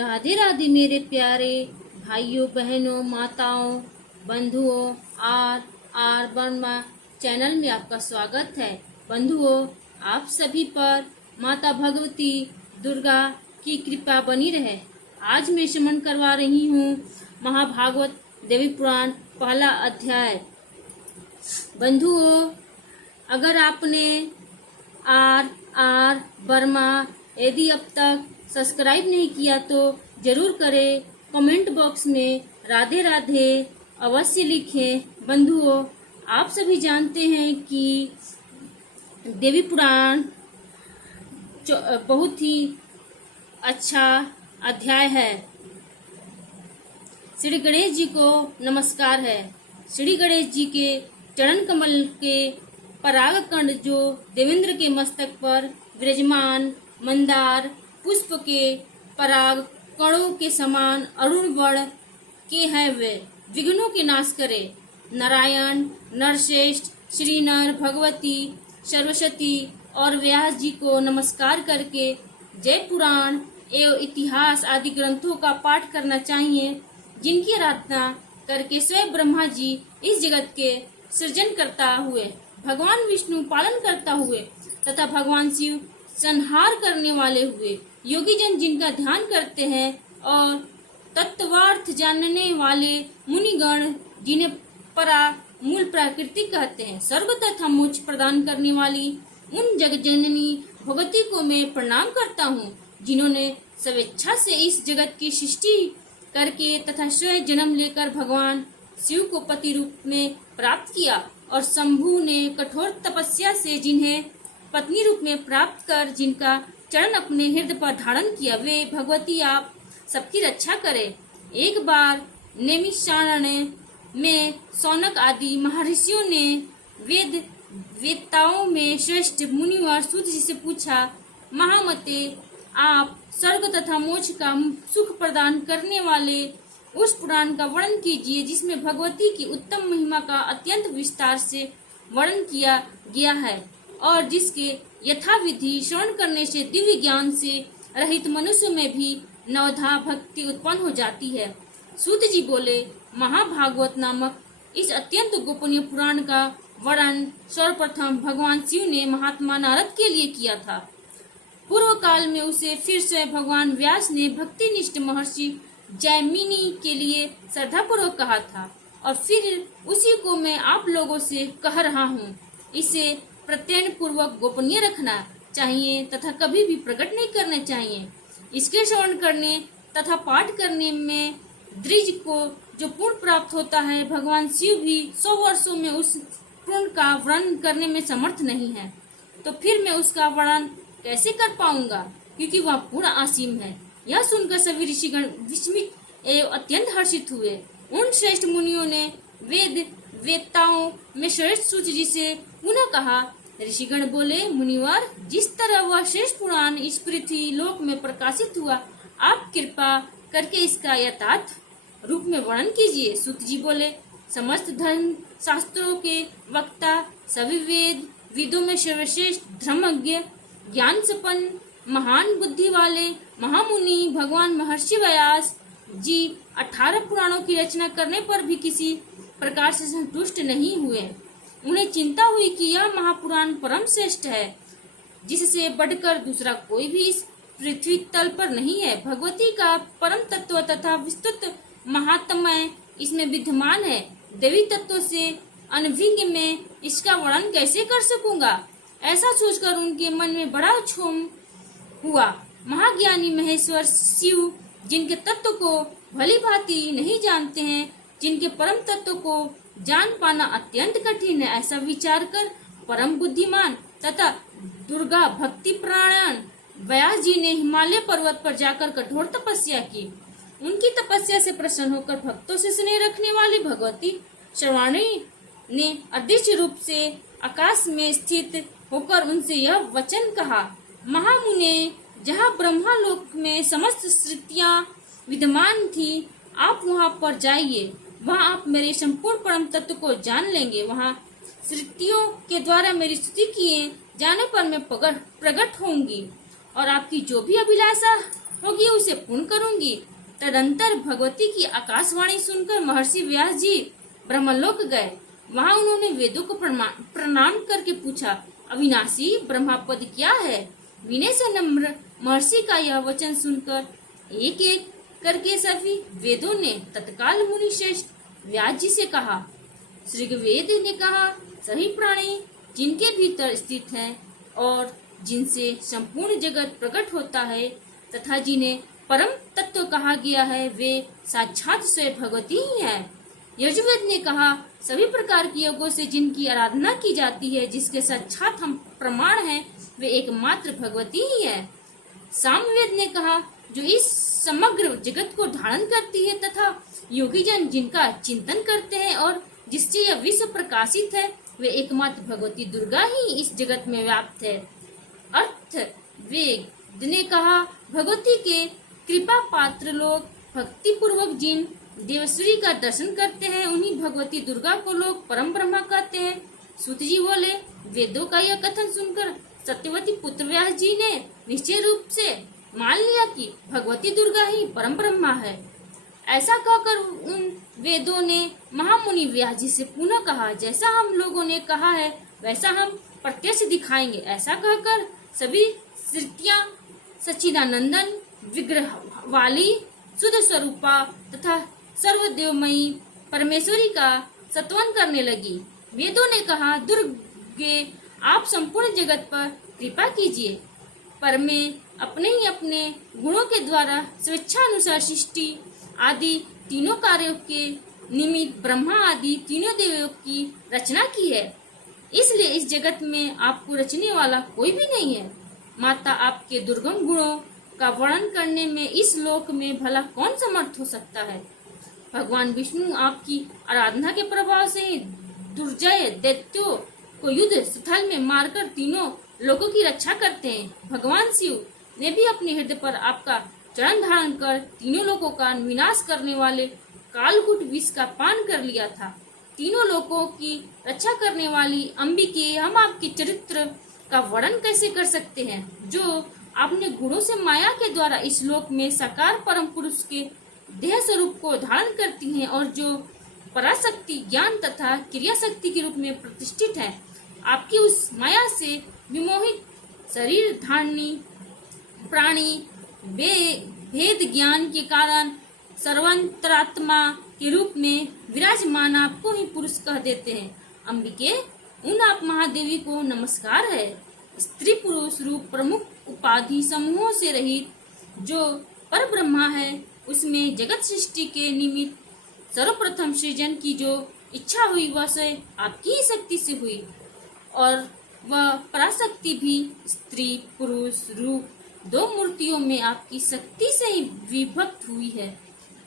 राधे राधे मेरे प्यारे भाइयों बहनों माताओं बंधुओं आर आर वर्मा चैनल में आपका स्वागत है। बंधुओं, आप सभी पर माता भगवती दुर्गा की कृपा बनी रहे। आज मैं श्रवण करवा रही हूँ महाभागवत देवी पुराण पहला अध्याय। बंधुओं, अगर आपने आर वर्मा यदि अब तक सब्सक्राइब नहीं किया तो जरूर करें। कमेंट बॉक्स में राधे राधे अवश्य लिखें। बंधुओं, आप सभी जानते हैं कि देवी पुराण बहुत ही अच्छा अध्याय है। श्री गणेश जी को नमस्कार है। श्री गणेश जी के चरण कमल के पराग कण जो देवेंद्र के मस्तक पर विराजमान मंदार पुष्प के पराग कणों के समान अरुण वर्ण के हैं, वे विघ्नों के नाश करे। नारायण नरश्रेष्ठ श्री नर भगवती सरस्वती और व्यास जी को नमस्कार करके जय पुराण एवं इतिहास आदि ग्रंथों का पाठ करना चाहिए, जिनकी आराधना करके स्वयं ब्रह्मा जी इस जगत के सृजन करता हुए, भगवान विष्णु पालन करता हुए तथा भगवान शिव संहार करने वाले हुए, योगी जन जिनका ध्यान करते हैं और तत्वार्थ जानने वाले मुनिगण जिन्हें परा मूल प्रकृति कहते हैं, स्वर्ग तथा मोक्ष प्रदान करने वाली उन जगत जननी भगवती को मैं प्रणाम करता हूँ, जिन्होंने स्वेच्छा से इस जगत की सृष्टि करके तथा स्वयं जन्म लेकर भगवान शिव को पति रूप में प्राप्त किया और शंभु ने कठोर तपस्या से जिन्हें पत्नी रूप में प्राप्त कर जिनका चरण अपने हृदय पर धारण किया, वे भगवती आप सबकी रक्षा करे। एक बार नैमिषारण्य में शौनक आदि महर्षियों ने वेदताओं में श्रेष्ठ मुनिवर सूत जी से पूछा, महामते, आप स्वर्ग तथा मोक्ष का सुख प्रदान करने वाले उस पुराण का वर्णन कीजिए जिसमें भगवती की उत्तम महिमा का अत्यंत विस्तार से वर्णन किया गया है और जिसके यथाविधि श्रवण करने से दिव्य ज्ञान से रहित मनुष्य में भी नवधा भक्ति उत्पन्न हो जाती है। सूत जी बोले, महाभागवत नामक इस अत्यंत गोपनीय पुराण का वर्णन सर्वप्रथम भगवान शिव ने महात्मा नारद के लिए किया था। पूर्व काल में उसे फिर से भगवान व्यास ने भक्तिनिष्ठ महर्षि जैमिनी के लिए श्रद्धापूर्वक कहा था और फिर उसी को मैं आप लोगों से कह रहा हूँ। इसे प्रत्ययन पूर्वक गोपनीय रखना चाहिए तथा कभी भी प्रकट नहीं करना चाहिए। इसके श्रवण करने तथा पाठ करने में द्विज को जो पुण्य प्राप्त होता है, भगवान शिव भी 100 वर्षों में उस पुण्य का वर्णन करने में समर्थ नहीं है, तो फिर मैं उसका वर्णन कैसे कर पाऊंगा, क्योंकि वह पूर्ण असीम है। यह सुनकर सभी ऋषिगण विस्मित एवं अत्यंत हर्षित हुए। उन श्रेष्ठ मुनियों ने वेदताओं में श्रेष्ठ सूत जी से पुनः कहा। ऋषिगण बोले, मुनिवर, जिस तरह वह श्रेष्ठ पुराण इस पृथ्वी लोक में प्रकाशित हुआ, आप कृपा करके इसका यथार्थ रूप में वर्णन कीजिए। सूत जी बोले, समस्त धर्म शास्त्रों के वक्ता, सभी वेदों में सर्वश्रेष्ठ धर्मज्ञ, ज्ञान संपन्न, महान बुद्धि वाले महामुनि भगवान महर्षि व्यास जी 18 पुराणों की रचना करने पर भी किसी प्रकार से संतुष्ट नहीं हुए। उन्हें चिंता हुई कि यह महापुराण परम श्रेष्ठ है, जिससे बढ़कर दूसरा कोई भी इस पृथ्वी तल पर नहीं है। भगवती का परम तत्व तथा विस्तृत महात्म्य इसमें विद्यमान है। देवी तत्व से अनभिज्ञ में इसका वर्णन कैसे कर सकूंगा? ऐसा सोचकर उनके मन में बड़ा क्षोभ हुआ। महाज्ञानी महेश्वर शिव, जिनके तत्व को भली भांति नहीं जानते हैं, जिनके परम तत्व को जान पाना अत्यंत कठिन है, ऐसा विचार कर परम बुद्धिमान तथा दुर्गा भक्ति प्राणायण व्यास जी ने हिमालय पर्वत पर जाकर कठोर तपस्या की। उनकी तपस्या से प्रसन्न होकर भक्तों से स्नेह रखने वाली भगवती सर्वाणी ने अदृश्य रूप से आकाश में स्थित होकर उनसे यह वचन कहा, महामुने, जहाँ ब्रह्मा लोक में समस्त सृष्टियाँ विद्यमान थी, आप वहाँ पर जाइए। वहाँ आप मेरे संपूर्ण परम तत्व को जान लेंगे। वहाँ सृष्टियों के द्वारा मेरी स्तुति किए जाने पर मैं प्रकट होंगी और आपकी जो भी अभिलाषा होगी उसे पूर्ण करूंगी। तदंतर भगवती की आकाशवाणी सुनकर महर्षि व्यास जी ब्रह्मलोक गए। वहां उन्होंने वेदों को प्रणाम करके पूछा, अविनाशी ब्रह्मा पद क्या है? विनय से नम्र महर्षि का यह वचन सुनकर एक एक करके सभी वेदों ने तत्काल मुनि श्रेष्ठ व्यास जी से कहा। ऋग्वेद ने कहा, सभी प्राणी जिनके भीतर स्थित हैं और जिनसे संपूर्ण जगत प्रकट होता है तथा जिन्हें परम तत्व कहा गया है, वे साक्षात स्वयं भगवती ही है। यजुर्वेद ने कहा, सभी प्रकार के योगों से जिनकी आराधना की जाती है, जिसके साक्षात हम प्रमाण हैं, वे एकमात्र भगवती ही है। सामवेद ने कहा, जो इस समग्र जगत को धारण करती है तथा योगी जन जिनका चिंतन करते हैं और जिससे यह विश्व प्रकाशित है, वे एकमात्र भगवती दुर्गा ही इस जगत में व्याप्त है। अर्थ वेद ने कहा, भगवती के कृपा पात्र लोग भक्ति पूर्वक जिन देवश्री का दर्शन करते हैं, उन्हीं भगवती दुर्गा को लोग परम ब्रह्मा कहते हैं। सूत जी बोले, वेदों का यह कथन सुनकर सत्यवती पुत्र व्यास जी ने निश्चय रूप से मान लिया कि भगवती दुर्गा ही परम ब्रह्मा है। ऐसा कहकर उन वेदों ने महामुनि व्यास जी से पुनः कहा, जैसा हम लोगों ने कहा है वैसा हम प्रत्यक्ष दिखाएंगे। ऐसा कहकर सभी सृष्टियां सच्चिदानंदन विग्रह वाली शुद्ध स्वरूपा तथा सर्वदेवमयी परमेश्वरी का स्तवन करने लगी। वेदों ने कहा, दुर्गे आप संपूर्ण जगत पर कृपा कीजिए। पर मैं अपने ही अपने गुणों के द्वारा स्वेच्छानुसार सृष्टि आदि तीनों कार्यों के निमित्त ब्रह्मा आदि तीनों देवों की रचना की है। इसलिए इस जगत में आपको रचने वाला कोई भी नहीं है। माता, आपके दुर्गम गुणों का वर्णन करने में इस लोक में भला कौन समर्थ हो सकता है। भगवान विष्णु आपकी आराधना के प्रभाव से ही दुर्जय दैत्यों को युद्ध स्थल में मारकर तीनों लोगों की रक्षा करते हैं। भगवान शिव ने भी अपने हृदय पर आपका चरण धारण कर तीनों लोगों का विनाश करने वाले कालकूट विष का पान कर लिया था। तीनों लोगों की रक्षा करने वाली अंबिके, हम आपके चरित्र का वर्णन कैसे कर सकते हैं, जो आपने गुणों से माया के द्वारा इस लोक में साकार परम पुरुष के देह स्वरूप को धारण करती हैं और जो पराशक्ति, ज्ञान तथा क्रिया शक्ति के रूप में प्रतिष्ठित है। आपकी उस माया से विमोहित शरीर धारणी प्राणी भेद ज्ञान के कारण सर्वंतरात्मा के रूप में विराजमान आपको ही पुरुष कह देते हैं। अंबिके, उन आप महादेवी को नमस्कार है। स्त्री पुरुष रूप प्रमुख उपाधि समूहों से रहित जो पर ब्रह्मा है, उसमें जगत सृष्टि के निमित्त सर्वप्रथम सृजन की जो इच्छा हुई वह स्वयं आपकी ही शक्ति से हुई और वह पराशक्ति भी स्त्री पुरुष रूप दो मूर्तियों में आपकी शक्ति से ही विभक्त हुई है।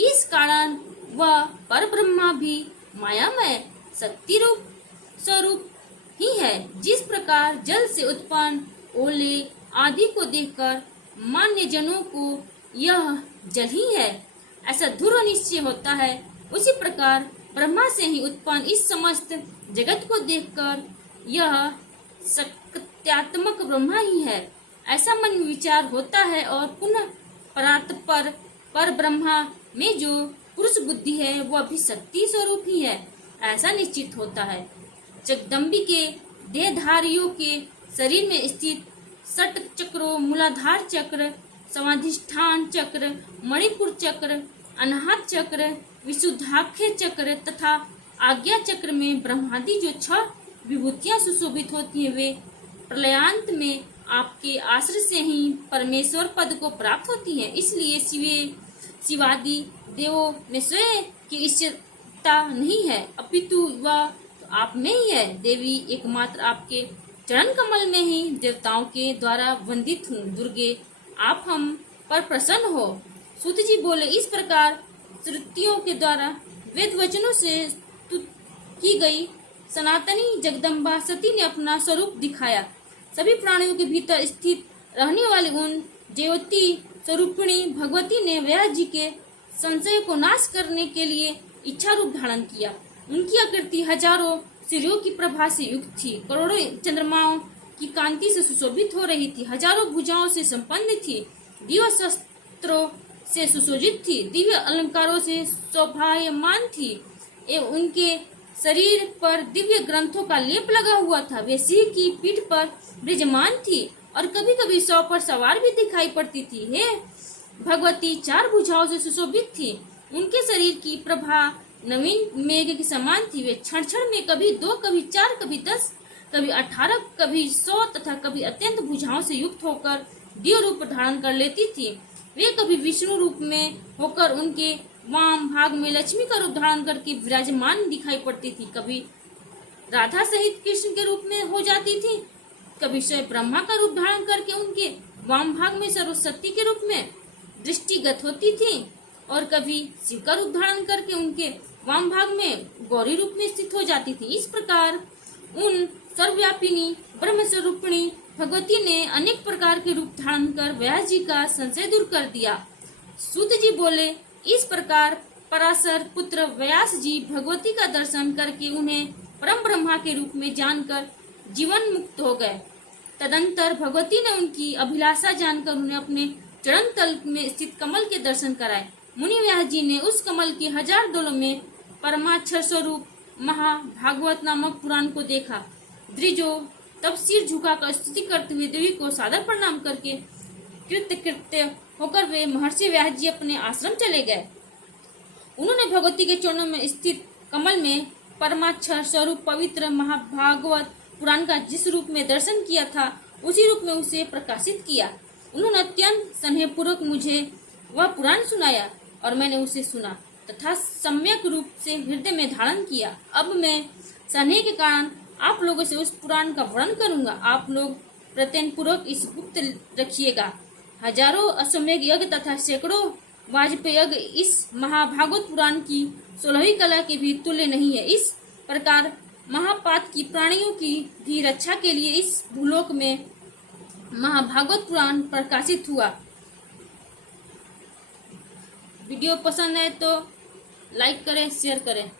इस कारण वह पर ब्रह्मा भी मायामय शक्ति रूप स्वरूप ही है। जिस प्रकार जल से उत्पन्न ओले आदि को देखकर मान्य जनों को यह जल ही है ऐसा ध्रुव निश्चय होता है, उसी प्रकार ब्रह्मा से ही उत्पन्न इस समस्त जगत को देखकर यह सत्यात्मक ब्रह्मा ही है ऐसा मन में विचार होता है और पुनः परात्पर पर ब्रह्मा में जो पुरुष बुद्धि है वह भी शक्ति स्वरूप ही है ऐसा निश्चित होता है। जगदम्बिके देहधारियों के शरीर में स्थित षट चक्रों, मूलाधार चक्र, समाधिष्ठान चक्र, मणिपुर चक्र, अनाहत चक्र, विशुद्धाख्य चक्र तथा आज्ञा चक्र में ब्रह्मादि जो 6 विभूतियां सुशोभित होती हैं, वे प्रलयांत में आपके आश्रय से ही परमेश्वर पद को प्राप्त होती हैं। इसलिए शिवादि देवों में स्वयं की इच्छता नहीं है, अपितु वह आप में ही है। देवी एकमात्र आपके चरण कमल में ही देवताओं के द्वारा वंदित हूँ। दुर्गे, आप हम पर प्रसन्न हो। सूत जी बोले, इस प्रकार श्रुतियों के द्वारा वेद वचनों से स्तुत की गई सनातनी जगदम्बा सती ने अपना स्वरूप दिखाया। सभी प्राणियों के भीतर स्थित रहने वाली उन ज्योति स्वरूपिणी भगवती ने व्यास जी के संशय को नाश करने के लिए इच्छा रूप धारण किया। उनकी आकृति हजारों सूर्यों की प्रभा से युक्त थी, करोड़ों चंद्रमाओं की कांति से सुशोभित हो रही थी, हजारों भुजाओं से संपन्न थी, दिवस वस्त्रों से सुसज्जित थी, दिव्य अलंकारों से शोभायमान थी एवं उनके शरीर पर दिव्य ग्रंथों का लेप लगा हुआ था। वे सिंह की पीठ पर विराजमान थी और कभी कभी सौ पर सवार भी दिखाई पड़ती थी। हे भगवती 4 भुजाओं से सुशोभित थी। उनके शरीर की प्रभा नवीन मेघ के समान थी। वे क्षण क्षण में कभी 2, कभी 4, कभी 10, कभी 18, कभी 100 तथा कभी अत्यंत भुजाओं से युक्त होकर दिव्य रूप धारण कर लेती थी। वे कभी विष्णु रूप में होकर उनके वाम भाग में लक्ष्मी का रूप धारण करके विराजमान दिखाई पड़ती थी, कभी राधा सहित कृष्ण के रूप में हो जाती थी, कभी स्वयं ब्रह्मा का रूप धारण करके उनके वाम भाग में सरस्वती के रूप में दृष्टिगत होती थी और कभी शिव का रूप धारण करके उनके वाम भाग में गौरी रूप में स्थित हो जाती थी। इस प्रकार उन सर्वव्यापिनी ब्रह्म स्वरूपिणी भगवती ने अनेक प्रकार के रूप धारण कर व्यास जी का संशय दूर कर दिया। सूत जी बोले, इस प्रकार पराशर पुत्र व्यास जी भगवती का दर्शन करके उन्हें परम ब्रह्मा के रूप में जानकर जीवन मुक्त हो गए। तदंतर भगवती ने उनकी अभिलाषा जानकर उन्हें अपने चरण तल में स्थित कमल के दर्शन कराए। मुनि व्यास जी ने उस कमल के 1000 दलों में परमाक्षर स्वरूप महाभागवत नामक पुराण को देखा। द्विजो तब सिर झुकाकर स्तुति करते हुए देवी को सादर प्रणाम करके कृतकृत्य होकर वे महर्षि व्यास जी अपने आश्रम चले गए। उन्होंने भगवती के चरणों में स्थित कमल में परमाक्षर स्वरूप पवित्र महाभागवत पुराण का जिस रूप में दर्शन किया था उसी रूप में उसे प्रकाशित किया। उन्होंने अत्यंत स्नेहपूर्वक मुझे वह पुराण सुनाया और मैंने उसे सुना तथा सम्यक रूप से हृदय में धारण किया। अब मैं स्नेह के कारण आप लोगों से उस पुराण का वर्णन करूंगा। आप लोग प्रत्यय पूर्वक इस गुप्त रखिएगा। हजारों अश्वमेघ यज्ञ तथा सैकड़ों वाजपेय यज्ञ इस महाभागवत पुराण की 16वीं कला के भी तुल्य नहीं है। इस प्रकार महापात की प्राणियों की भी रक्षा के लिए इस भूलोक में महाभागवत पुराण प्रकाशित हुआ। वीडियो पसंद है तो लाइक करें, शेयर करें।